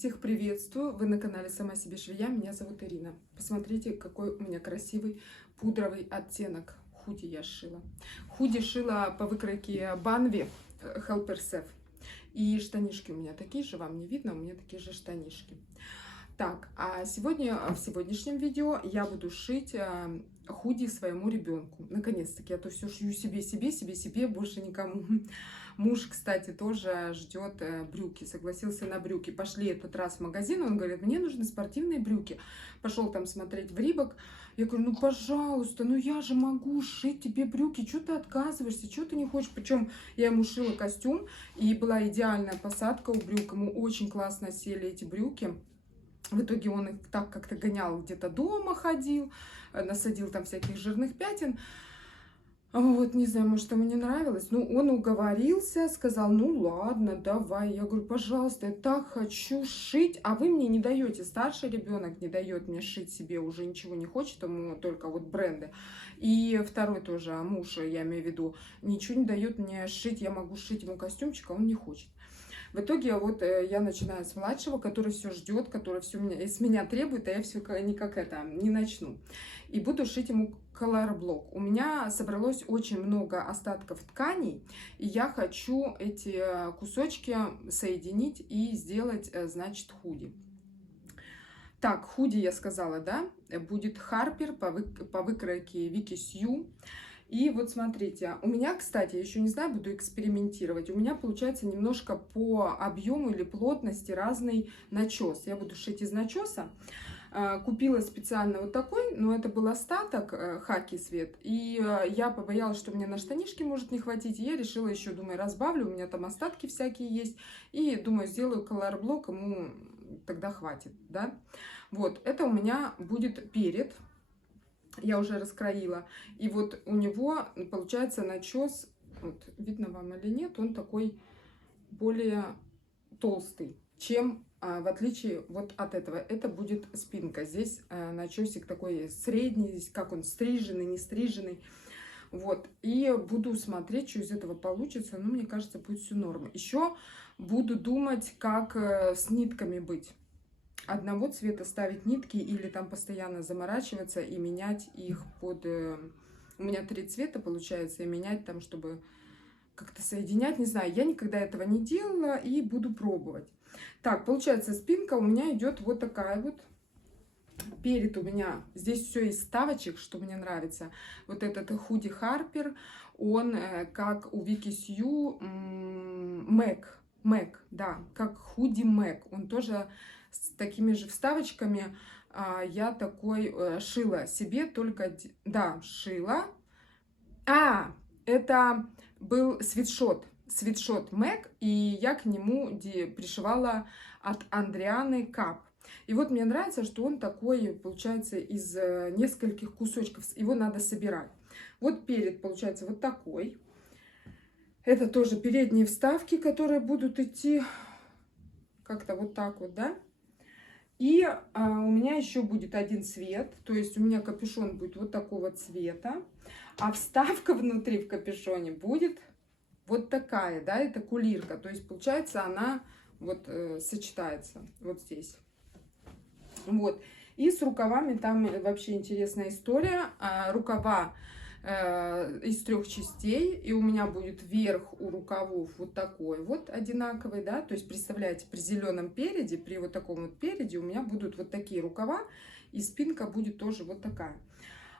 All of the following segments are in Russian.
Всех приветствую! Вы на канале Сама себе швея. Меня зовут Ирина. Посмотрите, какой у меня красивый пудровый оттенок. Худи я шила. Худи шила по выкройке Банви Helper Sef. И штанишки у меня такие же, вам не видно, у меня такие же штанишки. Так, а сегодня, в сегодняшнем видео я буду шить худи своему ребенку. Наконец-таки, я то все шью себе, больше никому. Муж, кстати, тоже ждет брюки, согласился на брюки. Пошли этот раз в магазин, он говорит, мне нужны спортивные брюки. Пошел там смотреть в Рибок. Я говорю, ну пожалуйста, ну я же могу шить тебе брюки, что ты отказываешься, что ты не хочешь? Причем я ему шила костюм, и была идеальная посадка у брюк, ему очень классно сели эти брюки. В итоге он их так как-то гонял, где-то дома ходил, насадил там всяких жирных пятен. Вот, не знаю, может, ему не нравилось. Ну, он уговорился, сказал, ну ладно, давай. Я говорю, пожалуйста, я так хочу шить, а вы мне не даете. Старший ребенок не дает мне шить себе, уже ничего не хочет, ему только вот бренды. И второй тоже, муж, я имею в виду, ничего не дает мне шить, я могу шить ему костюмчик, а он не хочет. В итоге вот я начинаю с младшего, который все ждет, который все с меня требует, а я все никак это не начну. И буду шить ему колор-блок. У меня собралось очень много остатков тканей, и я хочу эти кусочки соединить и сделать, значит, худи. Так, худи я сказала, да? Будет Харпер по выкройке Вики Сью. И вот смотрите, у меня, кстати, я еще не знаю, буду экспериментировать. У меня получается немножко по объему или плотности разный начес. Я буду шить из начеса. Купила специально вот такой, но это был остаток, хаки цвет. И я побоялась, что мне на штанишки может не хватить. И я решила еще, думаю, разбавлю. У меня там остатки всякие есть. И думаю, сделаю колор-блок, ему тогда хватит, да. Вот, это у меня будет перед. Я уже раскроила. И вот у него получается начес, вот видно вам или нет, он такой более толстый, чем в отличие вот от этого. Это будет спинка. Здесь начесик такой средний, здесь как он стриженный, не стриженный. Вот. И буду смотреть, что из этого получится. Ну, мне кажется, будет все норм. Еще буду думать, как с нитками быть. Одного цвета ставить нитки или там постоянно заморачиваться и менять их под... У меня 3 цвета получается, и менять там, чтобы как-то соединять. Не знаю, я никогда этого не делала и буду пробовать. Так, получается, спинка у меня идет вот такая вот. Перед у меня здесь все из вставочек, что мне нравится. Вот этот худи Харпер, он как у Вики Сью Мэг, да, как худи Мэг. Он тоже с такими же вставочками. Я такой шила себе, только, да, шила. Это был свитшот Мэг, и я к нему пришивала от Андрианы Кап. И вот мне нравится, что он такой, получается, из нескольких кусочков. Его надо собирать. Вот перед, получается, вот такой. Это тоже передние вставки, которые будут идти как-то вот так вот, да. И у меня еще будет один цвет, то есть у меня капюшон будет вот такого цвета, а вставка внутри в капюшоне будет вот такая, да, это кулирка, то есть получается она вот сочетается вот здесь. Вот, и с рукавами там вообще интересная история, рукава из 3 частей, и у меня будет верх у рукавов вот такой вот одинаковый, да, то есть представляете, при зеленом переде, при вот таком вот переде у меня будут вот такие рукава, и спинка будет тоже вот такая.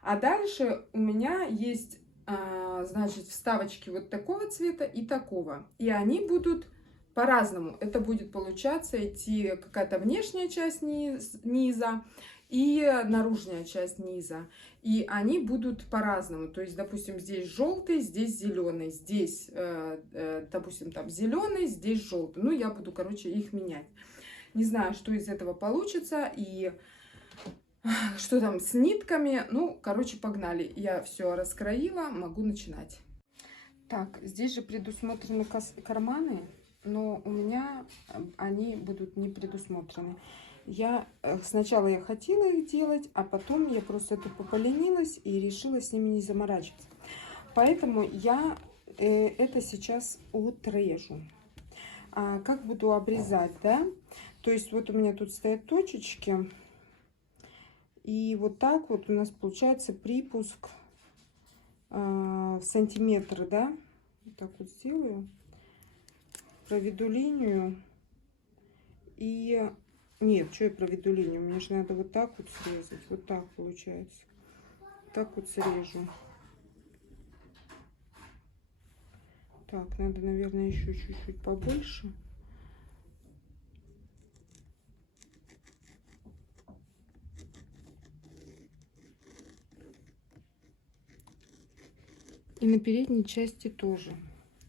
А дальше у меня есть, значит, вставочки вот такого цвета и такого, и они будут по-разному. Это будет получаться идти какая-то внешняя часть низа и наружная часть низа. И они будут по-разному. То есть, допустим, здесь желтый, здесь зеленый, здесь, допустим, там зеленый, здесь желтый. Ну, я буду, короче, их менять. Не знаю, что из этого получится и что там с нитками. Ну, короче, погнали. Я все раскроила, могу начинать. Так, здесь же предусмотрены карманы, но у меня они будут не предусмотрены. Сначала я хотела их делать, а потом я просто это поленилась и решила с ними не заморачиваться. Поэтому я это сейчас отрежу. Как буду обрезать, да? То есть вот у меня тут стоят точечки. И вот так вот у нас получается припуск в сантиметры, да. Вот так вот сделаю. Проведу линию. И нет, что я проведу линию? Мне же надо вот так вот срезать. Вот так получается. Так вот срежу. Так, надо, наверное, еще чуть-чуть побольше. И на передней части тоже.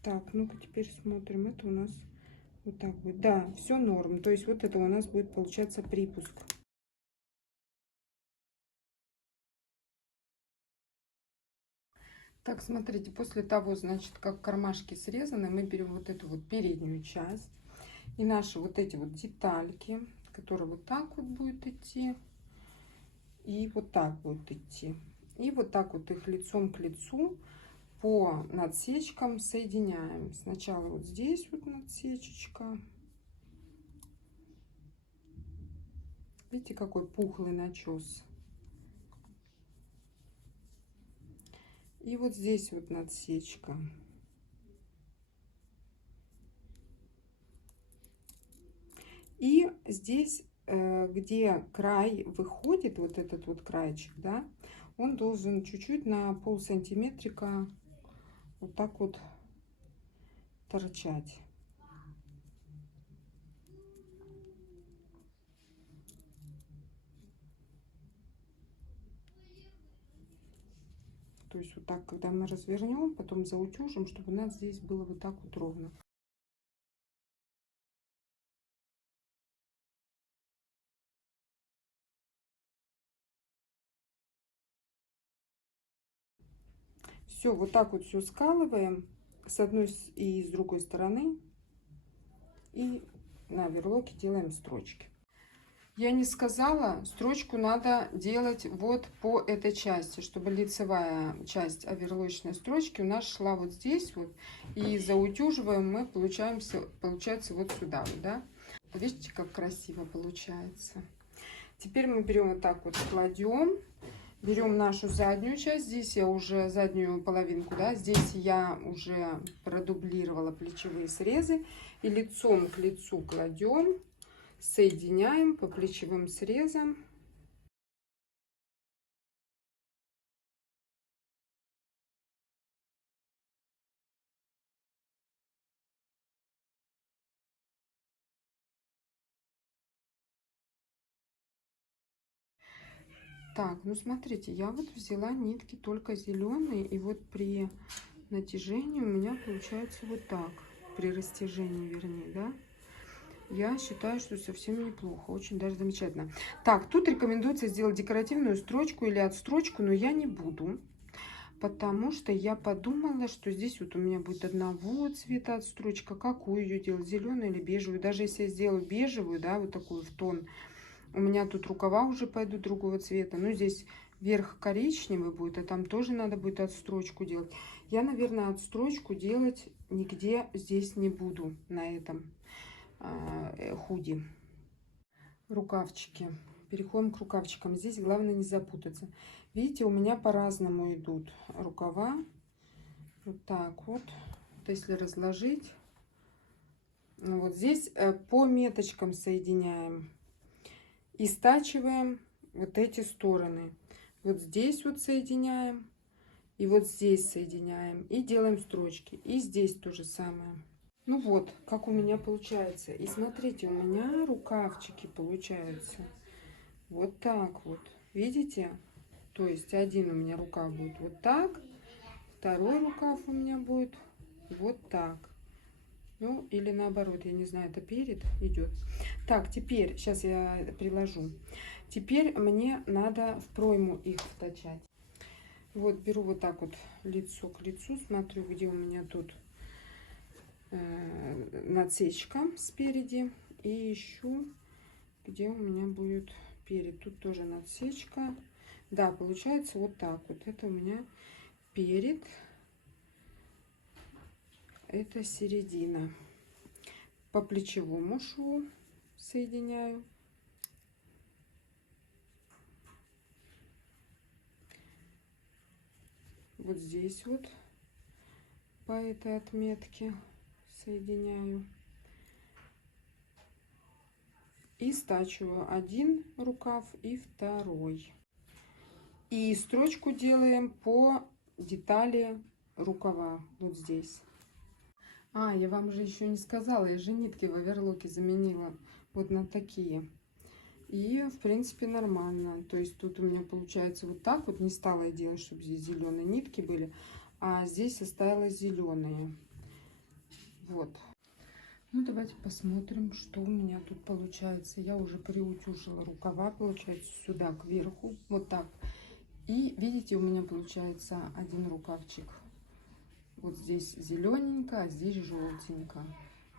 Так, ну-ка теперь смотрим. Это у нас вот так будет. Да, все норм. То есть вот это у нас будет получаться припуск. Так, смотрите, после того, значит, как кармашки срезаны, мы берем вот эту вот переднюю часть. И наши вот эти вот детальки, которые вот так вот будут идти. И вот так будут идти. И вот так вот их лицом к лицу по надсечкам соединяем. Сначала вот здесь вот надсечечка. Видите, какой пухлый начес. И вот здесь вот надсечка. И здесь, где край выходит, вот этот вот краечек, да, он должен чуть-чуть на полсантиметрика вот так вот торчать. То есть вот так, когда мы развернем, потом заутюжим, чтобы у нас здесь было вот так вот ровно. Все, вот так вот все скалываем с одной и с другой стороны. И на оверлоке делаем строчки. Я не сказала, строчку надо делать вот по этой части, чтобы лицевая часть оверлочной строчки у нас шла вот здесь вот. И заутюживаем мы, получается вот сюда вот, да. Видите, как красиво получается. Теперь мы берем вот так вот, кладем, берем нашу заднюю часть. Здесь я уже заднюю половинку, да, здесь я уже продублировала плечевые срезы. И лицом к лицу кладем. Соединяем по плечевым срезам. Так, ну смотрите, я вот взяла нитки только зеленые, и вот при натяжении у меня получается вот так, при растяжении, вернее, да. Я считаю, что совсем неплохо, очень даже замечательно. Так, тут рекомендуется сделать декоративную строчку или отстрочку, но я не буду, потому что я подумала, что здесь вот у меня будет одного цвета отстрочка. Какую ее делать, зеленую или бежевую? Даже если я сделаю бежевую, да, вот такую в тон, у меня тут рукава уже пойдут другого цвета. Ну, здесь верх коричневый будет, а там тоже надо будет отстрочку делать. Я, наверное, отстрочку делать нигде здесь не буду на этом худи. Рукавчики. Переходим к рукавчикам. Здесь главное не запутаться. Видите, у меня по-разному идут рукава. Вот так вот. Вот если разложить. Вот здесь по меточкам соединяем. И стачиваем вот эти стороны. Вот здесь вот соединяем. И вот здесь соединяем. И делаем строчки. И здесь то же самое. Ну вот, как у меня получается. И смотрите, у меня рукавчики получаются вот так вот. Видите? То есть один у меня рукав будет вот так. Второй рукав у меня будет вот так. Ну, или наоборот, я не знаю, это перед идет. Так, теперь, сейчас я приложу. Теперь мне надо в пройму их втачать. Вот, беру вот так вот лицо к лицу, смотрю, где у меня тут надсечка спереди. И ищу, где у меня будет перед. Тут тоже надсечка. Да, получается вот так вот. Это у меня перед. Это середина. По плечевому шву соединяю. Вот здесь вот по этой отметке соединяю. И стачиваю один рукав и второй. И строчку делаем по детали рукава вот здесь. А, я вам же еще не сказала, я же нитки в оверлоке заменила вот на такие. И, в принципе, нормально. То есть тут у меня получается вот так вот. Не стала я делать, чтобы здесь зеленые нитки были. А здесь оставила зеленые. Вот. Ну, давайте посмотрим, что у меня тут получается. Я уже приутюжила рукава, получается, сюда кверху. Вот так. И, видите, у меня получается один рукавчик. Вот здесь зелененько, а здесь желтенько.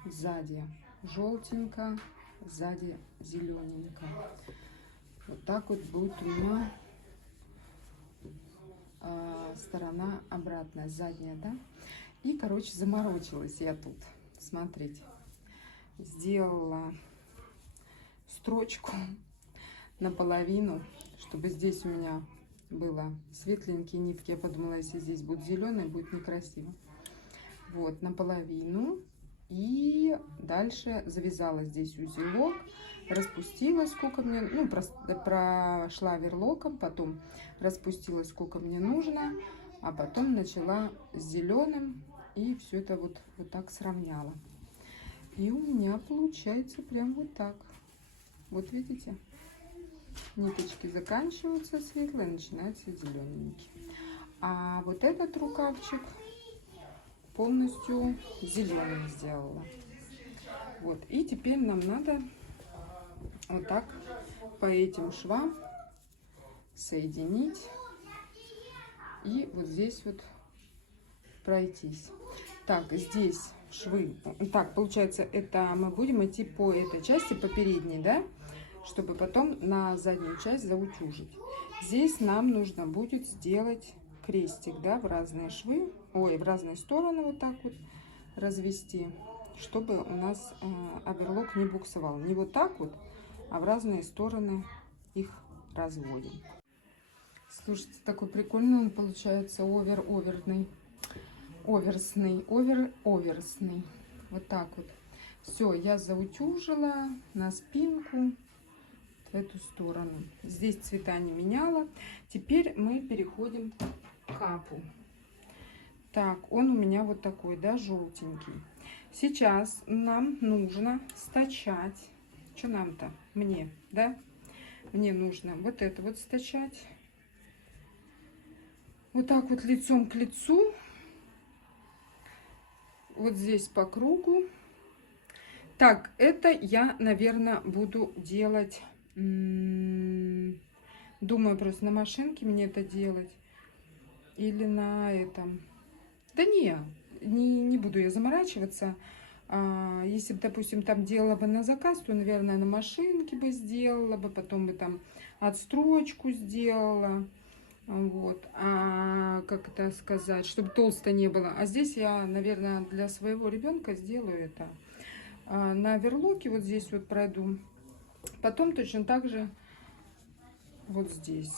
Сзади желтенько, сзади зелененько. Вот так вот будет у меня сторона обратная, задняя, да. И, короче, заморочилась я тут. Смотрите, сделала строчку наполовину, чтобы здесь у меня было светленькие нитки. Я подумала, если здесь будут зеленые, будет некрасиво. Вот, наполовину. И дальше завязала здесь узелок, распустила, сколько мне, ну, прошла оверлоком, потом распустила, сколько мне нужно, а потом начала с зеленым и все это вот так сравняла. И у меня получается прям вот так. Вот видите, ниточки заканчиваются светлые, начинается зелененький. А вот этот рукавчик полностью зеленым сделала. Вот, и теперь нам надо вот так по этим швам соединить и вот здесь вот пройтись. Так, здесь швы. Так, получается, это мы будем идти по этой части, по передней, да, чтобы потом на заднюю часть заутюжить. Здесь нам нужно будет сделать крестик, да, в разные швы, ой, в разные стороны вот так вот развести, чтобы у нас оверлок не буксовал. Не вот так вот, а в разные стороны их разводим. Слушайте, такой прикольный он получается, оверсный. Вот так вот. Все, я заутюжила на спинку в эту сторону. Здесь цвета не меняла. Теперь мы переходим к капу. Так, он у меня вот такой, да, желтенький. Сейчас нам нужно стачать. Что нам-то? Мне, да? Мне нужно вот это вот стачать. Вот так вот лицом к лицу. Вот здесь по кругу. Так, это я, наверное, буду делать. Думаю, просто на машинке мне это делать. Или на этом. Да не буду я заморачиваться. Если бы, допустим, там делала бы на заказ, то, наверное, на машинке бы сделала бы. Потом бы там отстрочку сделала. Вот, как это сказать, чтобы толсто не было. А здесь я, наверное, для своего ребенка сделаю это. На оверлоке вот здесь вот пройду. Потом точно так же вот здесь.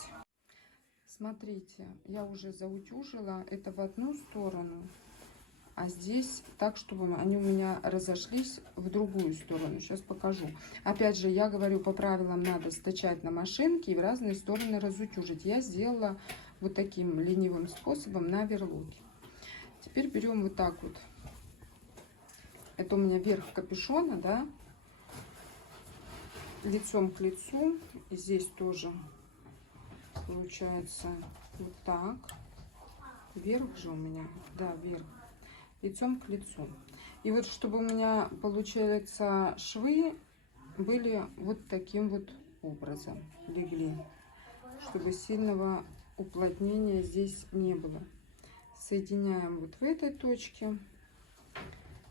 Смотрите, я уже заутюжила это в одну сторону. А здесь так, чтобы они у меня разошлись в другую сторону. Сейчас покажу. Опять же, я говорю, по правилам надо стачать на машинке и в разные стороны разутюжить. Я сделала вот таким ленивым способом на оверлоке. Теперь берем вот так вот. Это у меня верх капюшона, да. Лицом к лицу. И здесь тоже получается вот так. Верх же у меня, да, верх. Лицом к лицу. И вот чтобы у меня, получается, швы были вот таким вот образом, легли, чтобы сильного уплотнения здесь не было. Соединяем вот в этой точке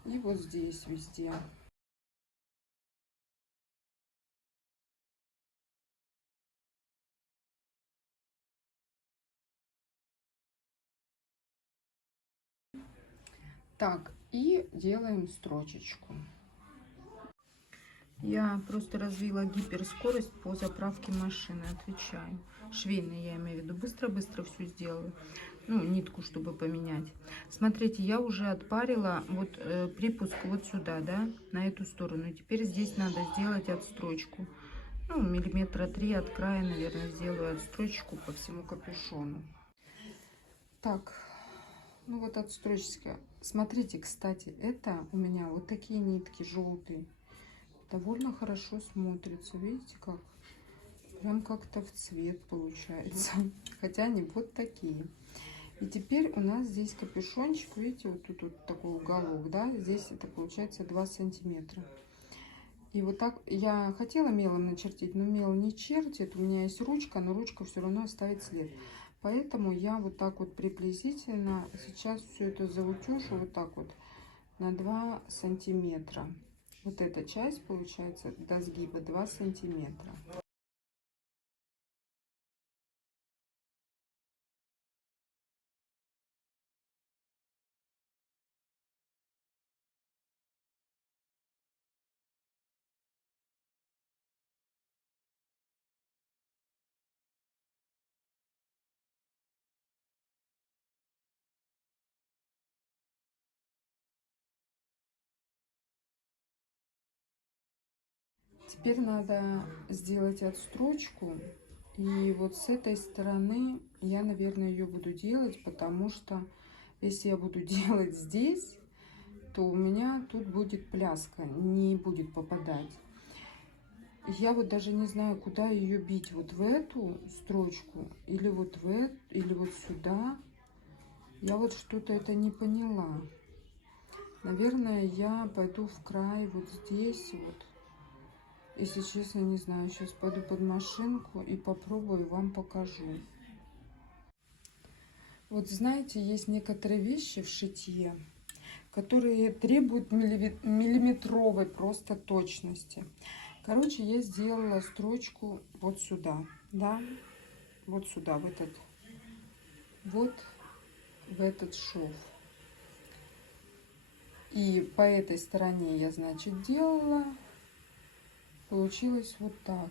и вот здесь везде. Так, и делаем строчечку. Я просто развила гиперскорость по заправке машины, отвечаю. Швейной я имею в виду. Быстро-быстро все сделаю. Ну, нитку, чтобы поменять. Смотрите, я уже отпарила вот припуск вот сюда, да, на эту сторону. Теперь здесь надо сделать отстрочку. Ну, миллиметра 3 от края, наверное, сделаю отстрочку по всему капюшону. Так, ну вот отстрочка. Смотрите, кстати, это у меня вот такие нитки желтые. Довольно хорошо смотрятся. Видите как? Прям как-то в цвет получается. Хотя они вот такие. И теперь у нас здесь капюшончик. Видите, вот тут вот такой уголок, да? Здесь это получается 2 сантиметра. И вот так я хотела мелом начертить, но мел не чертит. У меня есть ручка, но ручка все равно оставит след. Поэтому я вот так вот приблизительно сейчас все это заутюжу вот так вот на 2 сантиметра. Вот эта часть получается до сгиба 2 сантиметра. Теперь надо сделать отстрочку. И вот с этой стороны я, наверное, ее буду делать, потому что если я буду делать здесь, то у меня тут будет пляска, не будет попадать. Я вот даже не знаю, куда ее бить, вот в эту строчку или вот в эту, или вот сюда. Я вот что-то это не поняла. Наверное, я пойду в край вот здесь вот. Если честно, не знаю. Сейчас пойду под машинку и попробую, вам покажу. Вот знаете, есть некоторые вещи в шитье, которые требуют миллиметровой просто точности. Короче, я сделала строчку вот сюда, да, вот сюда, в этот шов. И по этой стороне я, значит, делала. Получилось вот так.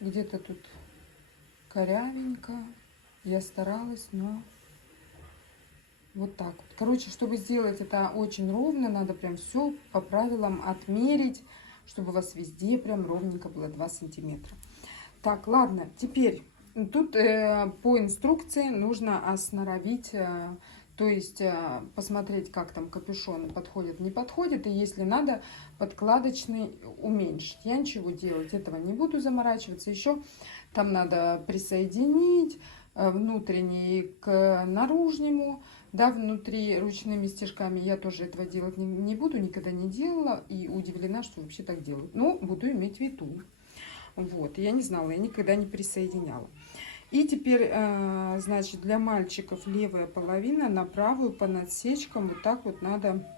Где-то тут корявенько. Я старалась, но вот так вот. Короче, чтобы сделать это очень ровно, надо прям все по правилам отмерить, чтобы у вас везде прям ровненько было 2 сантиметра. Так, ладно, теперь тут по инструкции нужно осноровить, то есть посмотреть, как там капюшон подходит, не подходит, и если надо, подкладочный уменьшить. Я ничего делать этого не буду, заморачиваться. Еще там надо присоединить внутренний к наружнему, да, внутри ручными стежками. Я тоже этого делать не буду, никогда не делала, и удивлена, что вообще так делают. Но буду иметь в виду. Вот, я не знала, я никогда не присоединяла. И теперь, значит, для мальчиков левая половина на правую по надсечкам вот так вот надо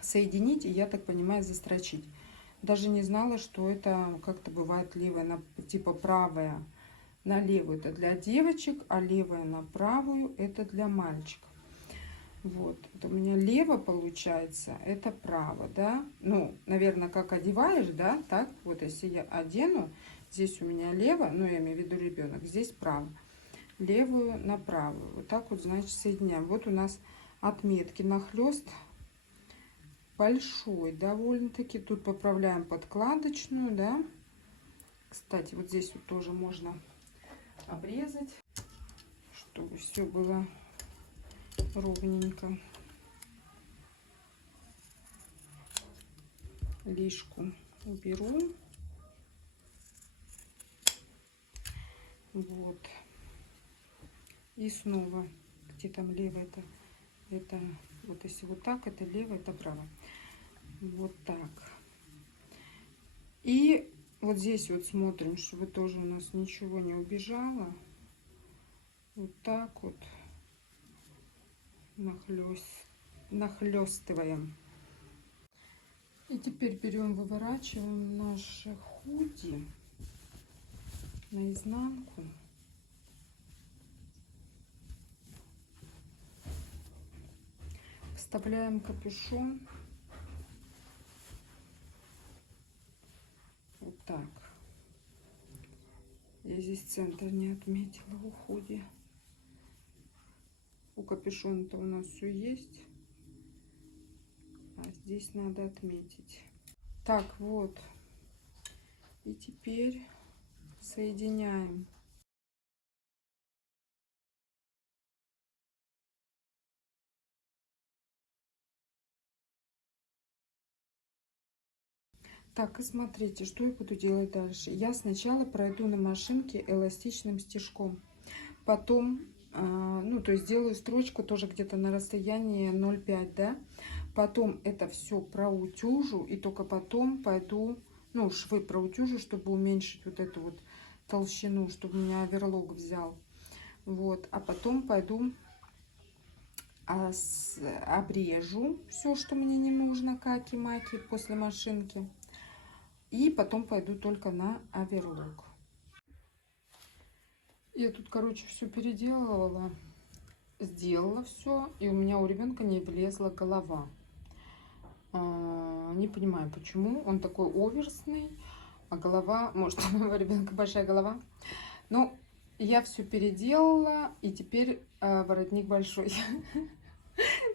соединить, и я так понимаю, застрочить. Даже не знала, что это как-то бывает левая, типа правая на левую это для девочек, а левая на правую это для мальчиков. Вот, это у меня лево получается, это право, да. Ну, наверное, как одеваешь, да, так вот, если я одену, здесь у меня лево, ну, я имею в виду ребенок, здесь право. Левую на правую. Вот так вот, значит, соединяем. Вот у нас отметки нахлест большой довольно-таки. Тут поправляем подкладочную, да. Кстати, вот здесь вот тоже можно обрезать, чтобы все было ровненько. Лишку уберу. Вот. И снова, где там лево, это вот если вот так, это лево, это право. Вот так. И вот здесь вот смотрим, чтобы тоже у нас ничего не убежало. Вот так вот нахлестываем. И теперь берем, выворачиваем наше худи наизнанку. Вставляем капюшон. Я здесь центр не отметила в уходе. У капюшона-то у нас все есть. А здесь надо отметить. Так, вот. И теперь соединяем. Так, и смотрите, что я буду делать дальше. Я сначала пройду на машинке эластичным стежком. Потом, ну, то есть делаю строчку тоже где-то на расстоянии 0,5, да. Потом это все проутюжу, и только потом пойду, ну, швы проутюжу, чтобы уменьшить вот эту вот толщину, чтобы меня оверлок взял. Вот, а потом пойду обрежу все, что мне не нужно, каки-маки после машинки. И потом пойду только на оверлок. Я тут, короче, все переделывала, сделала все, и у меня у ребенка не влезла голова. Не понимаю, почему. Он такой оверсный, а голова, может, у моего ребенка большая голова. Но я все переделала, и теперь воротник большой.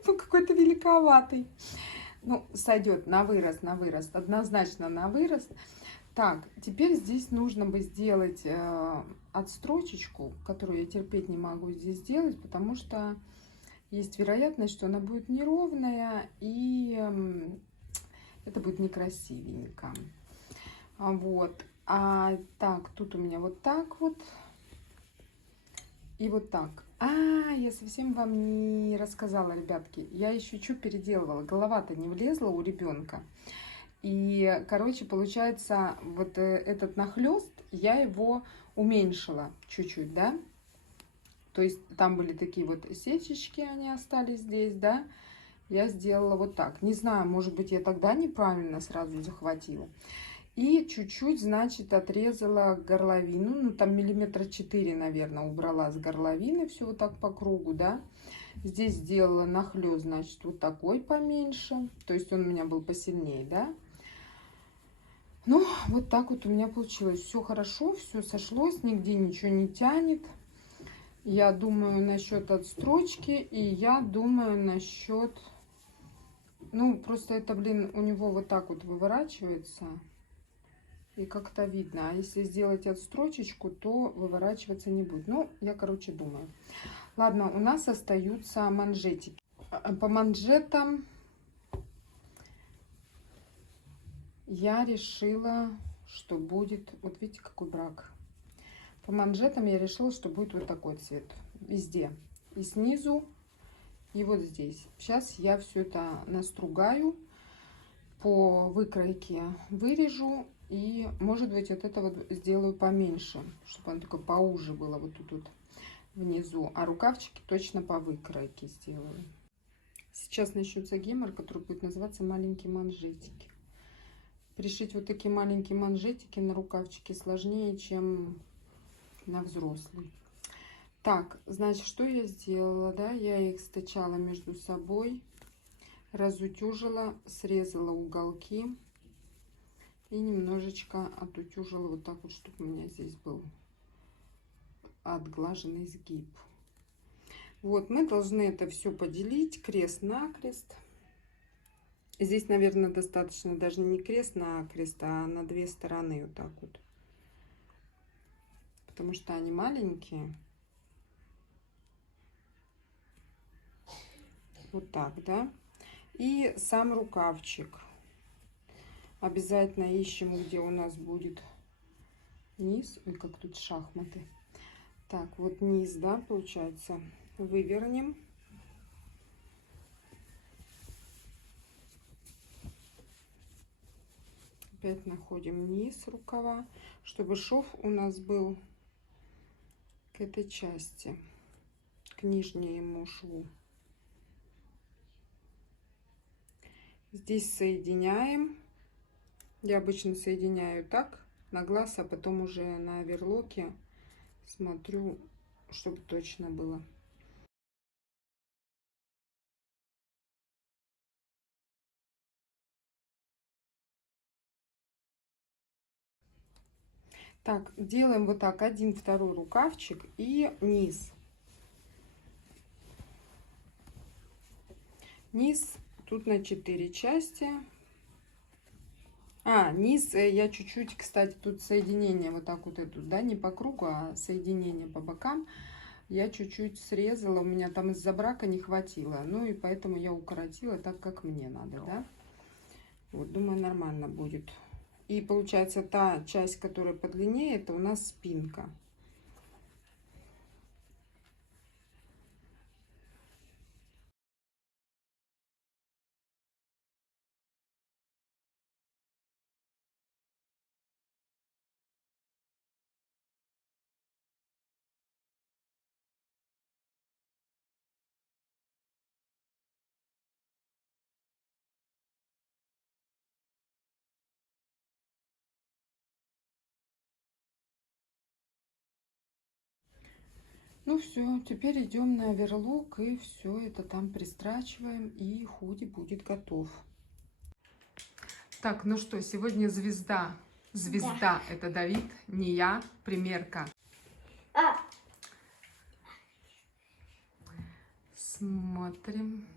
Ну, какой-то великоватый. Ну, сойдет на вырост, однозначно на вырост. Так, теперь здесь нужно бы сделать отстрочечку, которую я терпеть не могу здесь сделать, потому что есть вероятность, что она будет неровная, и это будет некрасивенько. Вот. А так, тут у меня вот так вот. И вот так. Я совсем вам не рассказала, ребятки. Я еще что переделывала. Голова-то не влезла у ребенка. И, короче, получается, вот этот нахлест, я его уменьшила чуть-чуть, да. То есть там были такие вот сечечки, они остались здесь, да. Я сделала вот так. Не знаю, может быть, я тогда неправильно сразу захватила. И чуть-чуть, значит, отрезала горловину. Ну, там миллиметра 4, наверное, убрала с горловины. Все вот так по кругу, да. Здесь сделала нахлест, значит, вот такой поменьше. То есть он у меня был посильнее, да. Ну, вот так вот у меня получилось. Все хорошо, все сошлось, нигде ничего не тянет. Я думаю насчет отстрочки, и я думаю насчет... Ну, просто это, блин, у него вот так вот выворачивается. И как-то видно. А если сделать отстрочечку, то выворачиваться не будет. Ну, я, короче, думаю. Ладно, у нас остаются манжетики. По манжетам я решила, что будет... Вот видите, какой брак. По манжетам я решила, что будет вот такой цвет. Везде. И снизу, и вот здесь. Сейчас я все это настругаю. По выкройке вырежу. И, может быть, вот это вот сделаю поменьше. Чтобы оно такое поуже было вот тут внизу. А рукавчики точно по выкройке сделаю. Сейчас начнется гемор, который будет называться маленькие манжетики. Пришить вот такие маленькие манжетики на рукавчики сложнее, чем на взрослый. Так, значит, что я сделала, да? Я их стачала между собой, разутюжила, срезала уголки и немножечко отутюжила вот так вот, чтобы у меня здесь был отглаженный сгиб. Вот, мы должны это все поделить крест-накрест. Здесь, наверное, достаточно даже не крест-накрест, а на две стороны вот так вот. Потому что они маленькие. Вот так, да. И сам рукавчик. Обязательно ищем, где у нас будет низ. Ой, как тут шахматы. Так, вот низ, да, получается. Вывернем. Опять находим низ рукава, чтобы шов у нас был к этой части, к нижнему шву. Здесь соединяем. Я обычно соединяю так на глаз, а потом уже на оверлоке смотрю, чтобы точно было. Так, делаем вот так, один, второй рукавчик и низ. Низ тут на 4 части. Низ я чуть-чуть, кстати, тут соединение вот так вот идут, да, не по кругу, а соединение по бокам. Я чуть-чуть срезала, у меня там из-за брака не хватило. Ну и поэтому я укоротила так, как мне надо, да. Вот, думаю, нормально будет. И получается, та часть, которая подлиннее, это у нас спинка. Ну все, теперь идем на оверлок и все это там пристрачиваем, и худи будет готов. Так, ну что, сегодня звезда. Звезда, да. Это Давид, не я, примерка. Смотрим.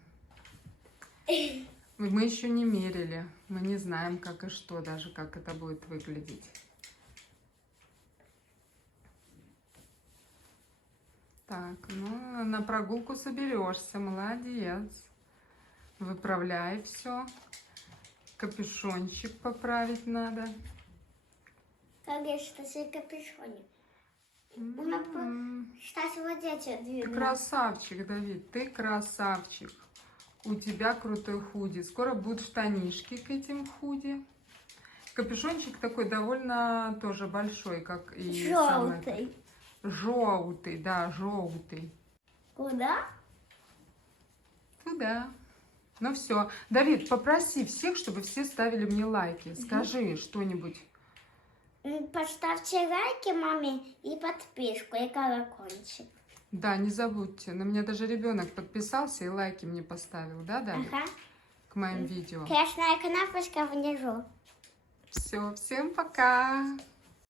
Мы еще не мерили, мы не знаем, как и что, даже как это будет выглядеть. Так, ну, на прогулку соберешься, молодец. Выправляй все. Капюшончик поправить надо. Конечно, с капюшоном. Кстати, вот эти две. Ты красавчик, Давид, ты красавчик. У тебя крутой худи. Скоро будут штанишки к этим худи. Капюшончик такой довольно тоже большой, как и желтый. Желтый, да, желтый. Куда? Туда. Ну все. Давид, попроси всех, чтобы все ставили мне лайки. Скажи что-нибудь. Поставьте лайки маме и подписку, и колокольчик. Да, не забудьте. На меня даже ребенок подписался и лайки мне поставил, да, Давид? Ага. К моим видео. Красная кнопочка внизу. Все, всем пока.